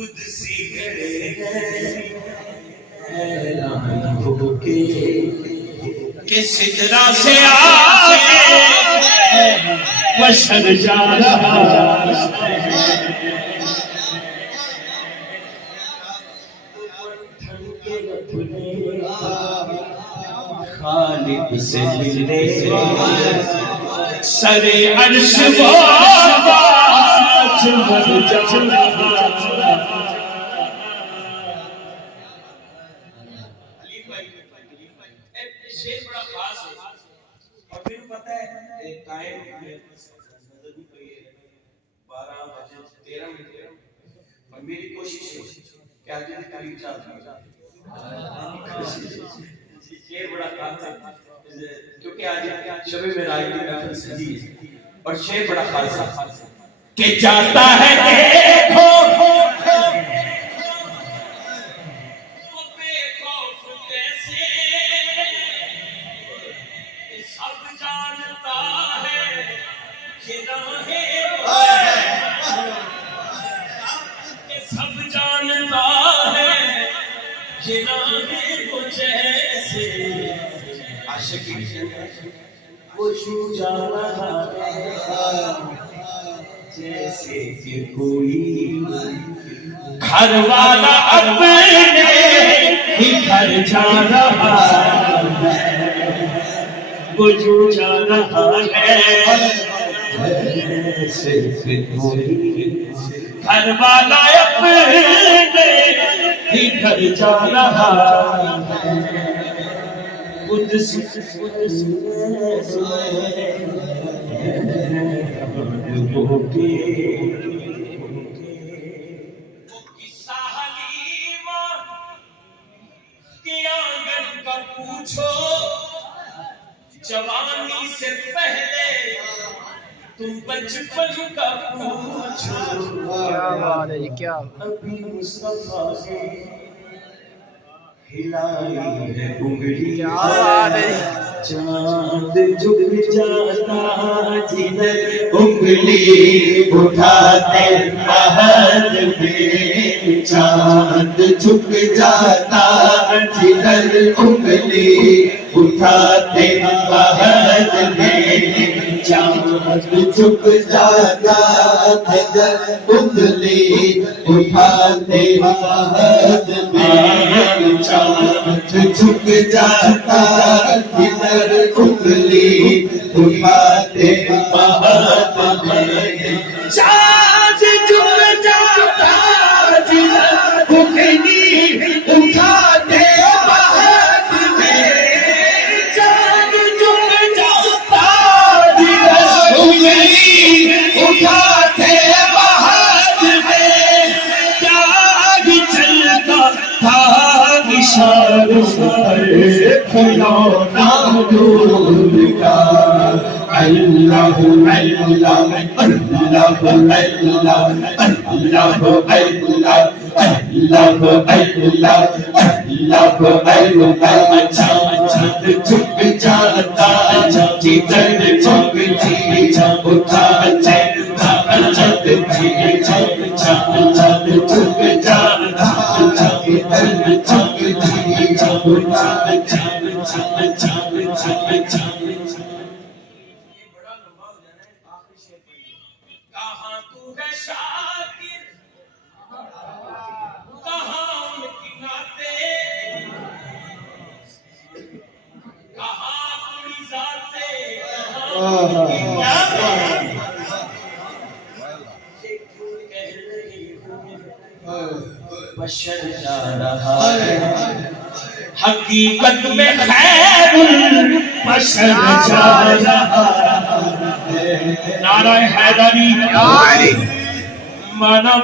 خود سی کرے اعلان ہو کہ سدرا سے آگے بشر جا رہا خالق سے ملے سر عرش باج بھر جا شیر بڑا خاص ہے اور پھر پتہ ہے ٹائم نظر بھی پئی ہے 12 بجے 13 منٹ اور میری کوشش ہے کہ آج کے قریب چاہتا ہوں شیر بڑا خاص ہے کیونکہ آج شب معراج کی محفل سجی ہے اور شیر بڑا خاص ہے کہ جاتا ہے دیکھو سب جانتا ہے جنانے کو جیسے عاشقی وہ چھو جا رہا ہے جیسے کہ کوئی گھر والا اپنے ہی گھر جا رہا ہے وہ چھو جا رہا ہے جیسے کہ کوئی گھر والا اپنے ہی گھر جا رہا ہے قدس پوچھو جوانی سے پہلے تم بچپن کا پوچھو کیا بات ہے جی کیا ابھی مصطفیٰ نے ہلائی ہے انگلی کیا بات ہے چاند جھک جاتا جدھر انگلی اٹھاتے مہد میں چاند جھک جاتا جدھر انگلی اٹھاتے مہد میں چاند جھک جاتا جدھر انگلی اٹھاتے مہد میں چاند جھک جاتا جدھر انگلی اٹھاتے مہد میں چاند جھک جاتا جدھر انگلی اٹھاتے مہد میں چاند جھک جاتا جدھر انگلی اٹھاتے مہد میں جاگ چلتا تھا اشاروں پر کھلونا نور کا اللہ اللہ اللہ اللہ اللہ اللہ اللہ چاند جھک جاتا جدھر انگلی اٹھاتے چاند جھک جاتا کہاں تو ہے شاکر کہاں ان کی نعتیں کہاں اپنی ذاتیں کہاں ان کی نعتیں بشر جا رہا ہے حقیقت میں خیر البشر جا رہا ہے نعرہ حیدری مانا